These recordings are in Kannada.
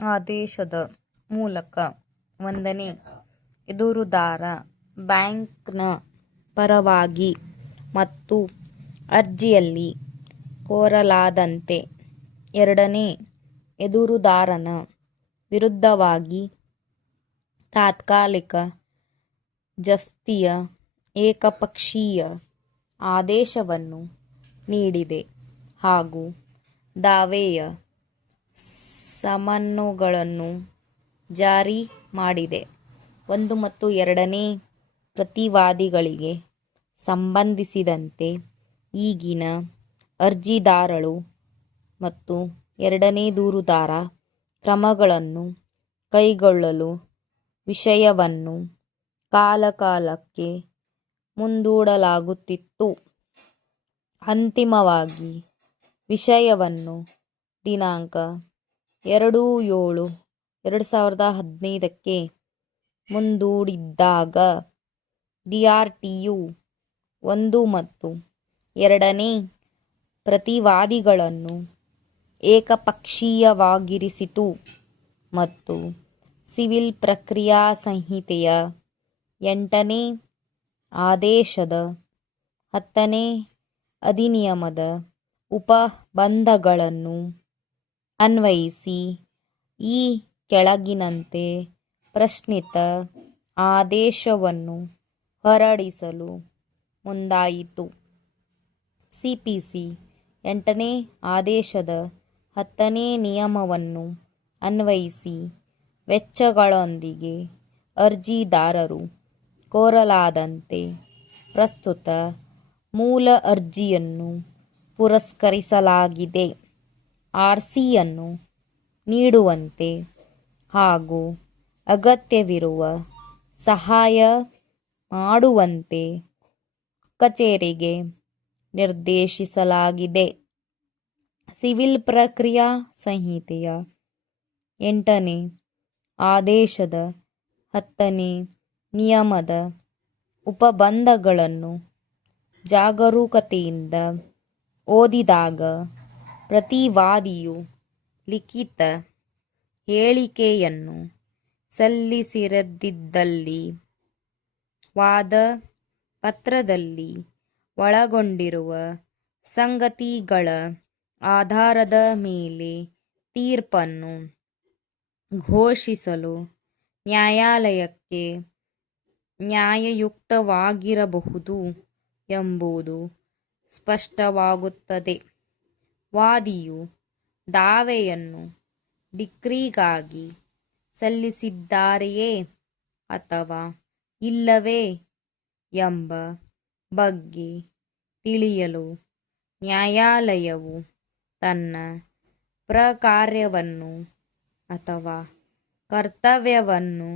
ಆದೇಶದ ಮೂಲಕ 1ನೇ ಎದುರುದಾರ ಬ್ಯಾಂಕ್ನ ಪರವಾಗಿ ಮತ್ತು ಅರ್ಜಿಯಲ್ಲಿ ಕೋರಲಾದಂತೆ 2ನೇ ಎದುರುದಾರನ ವಿರುದ್ಧವಾಗಿ ತಾತ್ಕಾಲಿಕ ಜಪ್ತಿಯ ಏಕಪಕ್ಷೀಯ ಆದೇಶವನ್ನು ನೀಡಿದೆ ಹಾಗೂ ದಾವೆಯ ಸಮನ್ನುಗಳನ್ನು ಜಾರಿ ಮಾಡಿದೆ. 1 ಮತ್ತು 2ನೇ ಪ್ರತಿವಾದಿಗಳಿಗೆ ಸಂಬಂಧಿಸಿದಂತೆ ಈಗಿನ ಅರ್ಜಿದಾರಳು ಮತ್ತು 2ನೇ ದೂರುದಾರ ಕ್ರಮಗಳನ್ನು ಕೈಗೊಳ್ಳಲು ವಿಷಯವನ್ನು ಕಾಲಕಾಲಕ್ಕೆ ಮುಂದೂಡಲಾಗುತ್ತಿತ್ತು. ಅಂತಿಮವಾಗಿ ವಿಷಯವನ್ನು ದಿನಾಂಕ 2/7/2015ಕ್ಕೆ ಮುಂದೂಡಿದಾಗ DRTಯು 1 ಮತ್ತು 2ನೇ ಪ್ರತಿವಾದಿಗಳನ್ನು ಏಕಪಕ್ಷೀಯವಾಗಿರಿಸಿತು ಮತ್ತು ಸಿವಿಲ್ ಪ್ರಕ್ರಿಯಾ ಸಂಹಿತೆಯ 8ನೇ ಆದೇಶದ 10ನೇ ಅಧಿನಿಯಮದ ಉಪಬಂಧಗಳನ್ನು ಅನ್ವಯಿಸಿ ಈ ಕೆಳಗಿನಂತೆ ಪ್ರಶ್ನಿತ ಆದೇಶವನ್ನು ಹೊರಡಿಸಲು ಮುಂದಾಯಿತು. CPC 8ನೇ ಆದೇಶದ 10ನೇ ನಿಯಮವನ್ನು ಅನ್ವಯಿಸಿ ವೆಚ್ಚಗಳೊಂದಿಗೆ ಅರ್ಜಿದಾರರು ಕೋರಲಾದಂತೆ ಪ್ರಸ್ತುತ ಮೂಲ ಅರ್ಜಿಯನ್ನು ಪುರಸ್ಕರಿಸಲಾಗಿದೆ. RCಯನ್ನು ನೀಡುವಂತೆ ಹಾಗೂ ಅಗತ್ಯವಿರುವ ಸಹಾಯ ಮಾಡುವಂತೆ ಕಚೇರಿಗೆ ನಿರ್ದೇಶಿಸಲಾಗಿದೆ. ಸಿವಿಲ್ ಪ್ರಕ್ರಿಯಾ ಸಂಹಿತೆಯ 8ನೇ ಆದೇಶದ 10ನೇ ನಿಯಮದ ಉಪಬಂಧಗಳನ್ನು ಜಾಗರೂಕತೆಯಿಂದ ಓದಿದಾಗ ಪ್ರತಿವಾದಿಯು ಲಿಖಿತ ಹೇಳಿಕೆಯನ್ನು ಸಲ್ಲಿಸಿರದಿದ್ದಲ್ಲಿ ವಾದ ಪತ್ರದಲ್ಲಿ ಒಳಗೊಂಡಿರುವ ಸಂಗತಿಗಳ ಆಧಾರದ ಮೇಲೆ ತೀರ್ಪನ್ನು ಘೋಷಿಸಲು ನ್ಯಾಯಾಲಯಕ್ಕೆ ನ್ಯಾಯಯುಕ್ತವಾಗಿರಬಹುದು ಎಂಬುದು ಸ್ಪಷ್ಟವಾಗುತ್ತದೆ. ವಾದಿಯು ದಾವೆಯನ್ನು ಡಿಕ್ರಿಗಾಗಿ ಸಲ್ಲಿಸಿದ್ದಾರೆಯೇ ಅಥವಾ ಇಲ್ಲವೇ ಎಂಬ ಬಗ್ಗೆ ತಿಳಿಯಲು ನ್ಯಾಯಾಲಯವು ತನ್ನ ಪ್ರಕಾರ್ಯವನ್ನು ಅಥವಾ ಕರ್ತವ್ಯವನ್ನು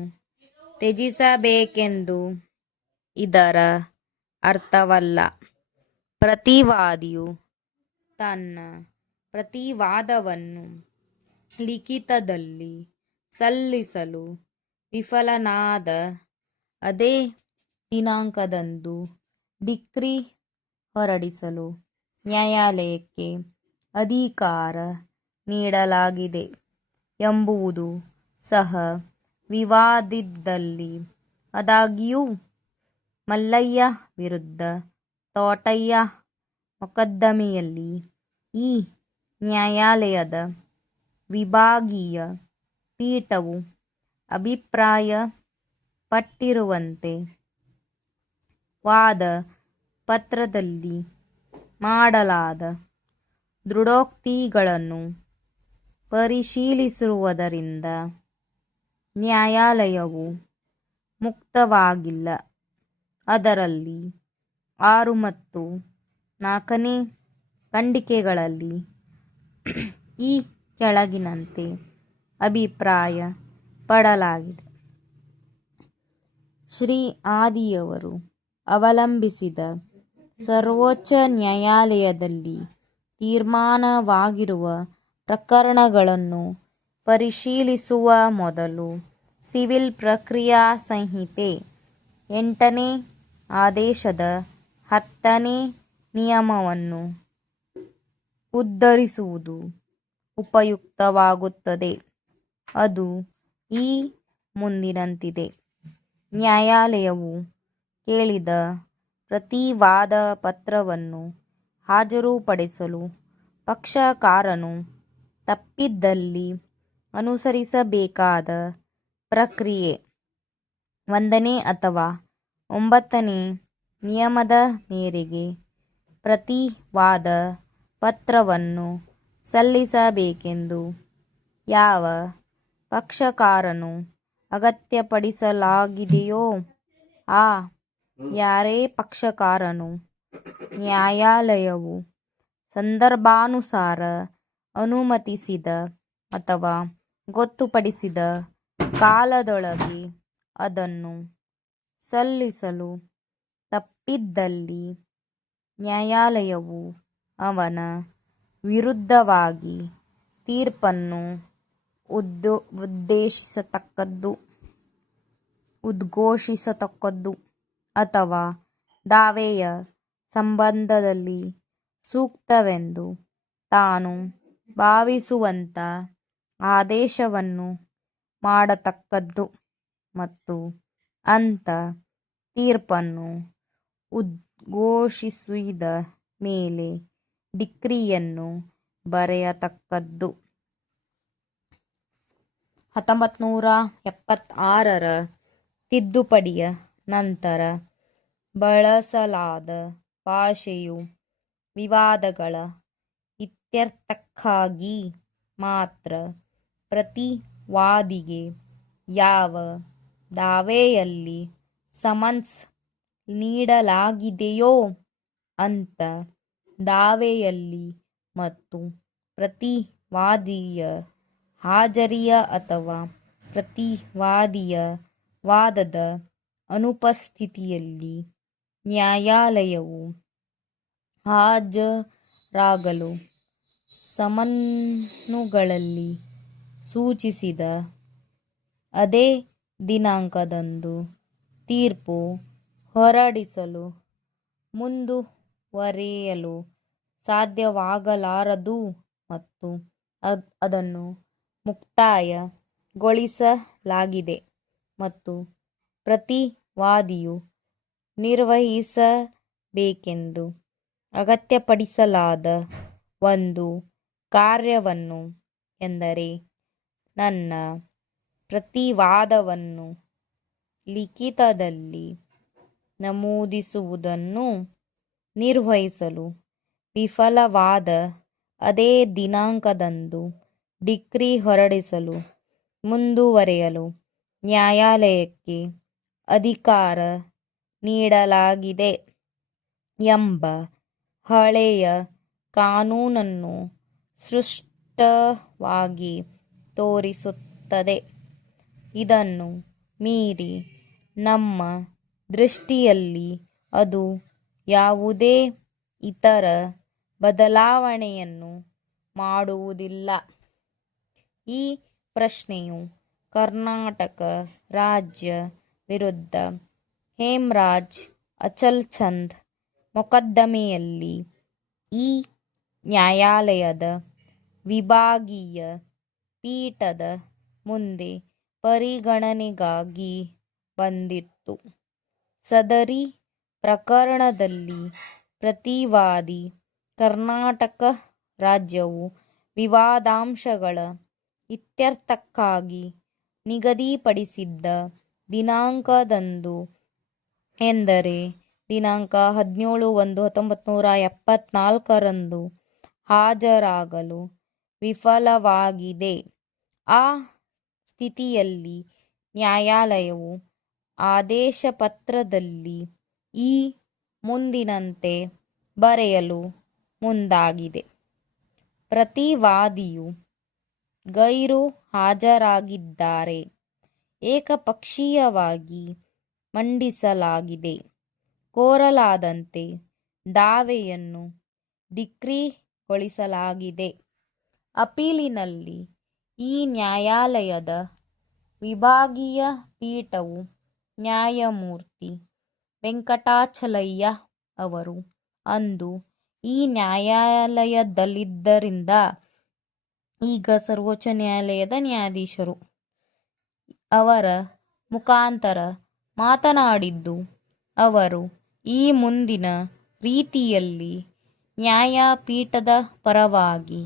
ತ್ಯಜಿಸಬೇಕೆಂದು ಇದರ ಅರ್ಥವಲ್ಲ. ಪ್ರತಿವಾದಿಯು ತನ್ನ ಪ್ರತಿವಾದವನ್ನು ಲಿಖಿತದಲ್ಲಿ ಸಲ್ಲಿಸಲು ವಿಫಲನಾದ ಅದೇ ದಿನಾಂಕದಂದು ಡಿಕ್ರಿ ಹೊರಡಿಸಲು ನ್ಯಾಯಾಲಯಕ್ಕೆ ಅಧಿಕಾರ ನೀಡಲಾಗಿದೆ ಎಂಬುದು ಸಹ ವಿವಾದಿದ್ದಲ್ಲಿ. ಆದಾಗ್ಯೂ ಮಲ್ಲಯ್ಯ ವಿರುದ್ಧ ತೋಟಯ್ಯ ಮೊಕದ್ದಮೆಯಲ್ಲಿ ಈ ನ್ಯಾಯಾಲಯದ ವಿಭಾಗೀಯ ಪೀಠವು ಅಭಿಪ್ರಾಯ ಪಟ್ಟಿರುವಂತೆ ವಾದ ಪತ್ರದಲ್ಲಿ ಮಾಡಲಾದ ದೃಢೋಕ್ತಿಗಳನ್ನು ಪರಿಶೀಲಿಸಿರುವುದರಿಂದ ನ್ಯಾಯಾಲಯವು ಮುಕ್ತವಾಗಿಲ್ಲ. ಅದರಲ್ಲಿ 6 ಮತ್ತು 4ನೇ ಖಂಡಿಕೆಗಳಲ್ಲಿ ಈ ಕೆಳಗಿನಂತೆ ಅಭಿಪ್ರಾಯ ಪಡಲಾಗಿದೆ. ಶ್ರೀ ಆದಿಯವರು ಅವಲಂಬಿಸಿದ ಸರ್ವೋಚ್ಚ ನ್ಯಾಯಾಲಯದಲ್ಲಿ ತೀರ್ಮಾನವಾಗಿರುವ ಪ್ರಕರಣಗಳನ್ನು ಪರಿಶೀಲಿಸುವ ಮೊದಲು ಸಿವಿಲ್ ಪ್ರಕ್ರಿಯಾ ಸಂಹಿತೆ 8ನೇ ಆದೇಶದ 10ನೇ ನಿಯಮವನ್ನು ಉದ್ಧರಿಸುವುದು ಉಪಯುಕ್ತವಾಗುತ್ತದೆ. ಅದು ಈ ಮುಂದಿನಂತಿದೆ. ನ್ಯಾಯಾಲಯವು ಕೇಳಿದ ಪ್ರತಿ ವಾದ ಪತ್ರವನ್ನು ಹಾಜರುಪಡಿಸಲು ಪಕ್ಷಕಾರನು ತಪ್ಪಿದ್ದಲ್ಲಿ ಅನುಸರಿಸಬೇಕಾದ ಪ್ರಕ್ರಿಯೆ 1ನೇ ಅಥವಾ 9ನೇ ನಿಯಮದ ಮೇರೆಗೆ ಪ್ರತಿ ವಾದ ಪತ್ರವನ್ನು ಸಲ್ಲಿಸಬೇಕೆಂದು ಯಾವ ಪಕ್ಷಕಾರನು ಅಗತ್ಯಪಡಿಸಲಾಗಿದೆಯೋ ಆ ಯಾರೇ ಪಕ್ಷಕಾರನು ನ್ಯಾಯಾಲಯವು ಸಂದರ್ಭಾನುಸಾರ ಅನುಮತಿಸಿದ ಅಥವಾ ಗೊತ್ತುಪಡಿಸಿದ ಕಾಲದೊಳಗೆ ಅದನ್ನು ಸಲ್ಲಿಸಲು ತಪ್ಪಿದ್ದಲ್ಲಿ ನ್ಯಾಯಾಲಯವು ಅವನ ವಿರುದ್ಧವಾಗಿ ತೀರ್ಪನ್ನು ಉದ್ಘೋಷಿಸತಕ್ಕದ್ದು ಅಥವಾ ದಾವೆಯ ಸಂಬಂಧದಲ್ಲಿ ಸೂಕ್ತವೆಂದು ತಾನು ಭಾವಿಸುವಂಥ ಆದೇಶವನ್ನು ಮಾಡತಕ್ಕದ್ದು ಮತ್ತು ಅಂಥ ತೀರ್ಪನ್ನು ಉದ್ಘೋಷಿಸಿದ ಮೇಲೆ ಡಿಕ್ರಿಯನ್ನು ಬರೆಯತಕ್ಕದ್ದು. 1976ರ ತಿದ್ದುಪಡಿಯ ನಂತರ ಬಳಸಲಾದ ಭಾಷೆಯು ವಿವಾದಗಳ ಇತ್ಯರ್ಥಕ್ಕಾಗಿ ಮಾತ್ರ ಪ್ರತಿ ವಾದಿಗೆ ಯಾವ ದಾವೆಯಲ್ಲಿ ಸಮನ್ಸ್ ನೀಡಲಾಗಿದೆಯೋ ಅಂಥ ದಾವೆಯಲ್ಲಿ ಮತ್ತು ಪ್ರತಿ ವಾದಿಯ ಹಾಜರಿಯ ಅಥವಾ ಪ್ರತಿ ವಾದಿಯ ವಾದದ ಅನುಪಸ್ಥಿತಿಯಲ್ಲಿ ನ್ಯಾಯಾಲಯವು ಹಾಜರಾಗಲು ಸಮನ್ನುಗಳಲ್ಲಿ ಸೂಚಿಸಿದ ಅದೇ ದಿನಾಂಕದಂದು ತೀರ್ಪು ಹೊರಡಿಸಲು ಮುಂದುವರೆಯಲು ಸಾಧ್ಯವಾಗಲಾರದು ಮತ್ತು ಅದನ್ನು ಮುಕ್ತಾಯಗೊಳಿಸಲಾಗಿದೆ ಮತ್ತು ಪ್ರತಿ ವಾದಿಯು ನಿರ್ವಹಿಸಬೇಕೆಂದು ಅಗತ್ಯಪಡಿಸಲಾದ ಒಂದು ಕಾರ್ಯವನ್ನು ಎಂದರೆ ನನ್ನ ಪ್ರತಿವಾದವನ್ನು ಲಿಖಿತದಲ್ಲಿ ನಮೂದಿಸುವುದನ್ನು ನಿರ್ವಹಿಸಲು ವಿಫಲವಾದ ಅದೇ ದಿನಾಂಕದಂದು ಡಿಕ್ರಿ ಹೊರಡಿಸಲು ಮುಂದುವರೆಯಲು ನ್ಯಾಯಾಲಯಕ್ಕೆ ಅಧಿಕಾರ ನೀಡಲಾಗಿದೆ ಎಂಬ ಹಳೆಯ ಕಾನೂನನ್ನು ಸ್ಪಷ್ಟವಾಗಿ ತೋರಿಸುತ್ತದೆ. ಇದನ್ನು ಮೀರಿ ನಮ್ಮ ದೃಷ್ಟಿಯಲ್ಲಿ ಅದು ಯಾವುದೇ ಇತರ ಬದಲಾವಣೆಯನ್ನು ಮಾಡುವುದಿಲ್ಲ. ಈ ಪ್ರಶ್ನೆಯು ಕರ್ನಾಟಕ ರಾಜ್ಯ ವಿರುದ್ಧ ಹೇಮರಾಜ್ ಅಚಲ್ಚಂದ್ ಮೊಕದ್ದಮೆಯಲ್ಲಿ ಈ ನ್ಯಾಯಾಲಯದ ವಿಭಾಗೀಯ ಪೀಠದ ಮುಂದೆ ಪರಿಗಣನೆಗಾಗಿ ಬಂದಿತ್ತು. ಸದರಿ ಪ್ರಕರಣದಲ್ಲಿ ಪ್ರತಿವಾದಿ ಕರ್ನಾಟಕ ರಾಜ್ಯವು ವಿವಾದಾಂಶಗಳ ಇತ್ಯರ್ಥಕ್ಕಾಗಿ ನಿಗದಿಪಡಿಸಿದ್ದ ದಿನಾಂಕದಂದು ಎಂದರೆ ದಿನಾಂಕ 17/1/1974ರಂದು ಹಾಜರಾಗಲು ವಿಫಲವಾಗಿದೆ. ಆ ಸ್ಥಿತಿಯಲ್ಲಿ ನ್ಯಾಯಾಲಯವು ಆದೇಶಪತ್ರದಲ್ಲಿ ಈ ಮುಂದಿನಂತೆ ಬರೆಯಲು ಮುಂದಾಗಿದೆ. ಪ್ರತಿವಾದಿಯು ಗೈರು ಹಾಜರಾಗಿದ್ದರೆ ಏಕಪಕ್ಷೀಯವಾಗಿ ಮಂಡಿಸಲಾಗಿದೆ. ಕೋರಲಾದಂತೆ ದಾವೆಯನ್ನು ಡಿಕ್ರಿಗೊಳಿಸಲಾಗಿದೆ. ಅಪೀಲಿನಲ್ಲಿ ಈ ನ್ಯಾಯಾಲಯದ ವಿಭಾಗೀಯ ಪೀಠವು ನ್ಯಾಯಮೂರ್ತಿ ವೆಂಕಟಾಚಲಯ್ಯ ಅವರು ಅಂದು ಈ ನ್ಯಾಯಾಲಯದಲ್ಲಿದ್ದರಿಂದ ಈಗ ಸರ್ವೋಚ್ಚ ನ್ಯಾಯಾಲಯದ ನ್ಯಾಯಾಧೀಶರು ಅವರ ಮುಖಾಂತರ ಮಾತನಾಡಿದ್ದು, ಅವರು ಈ ಮುಂದಿನ ರೀತಿಯಲ್ಲಿ ನ್ಯಾಯಪೀಠದ ಪರವಾಗಿ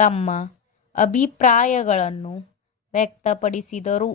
ತಮ್ಮ ಅಭಿಪ್ರಾಯಗಳನ್ನು ವ್ಯಕ್ತಪಡಿಸಿದರು.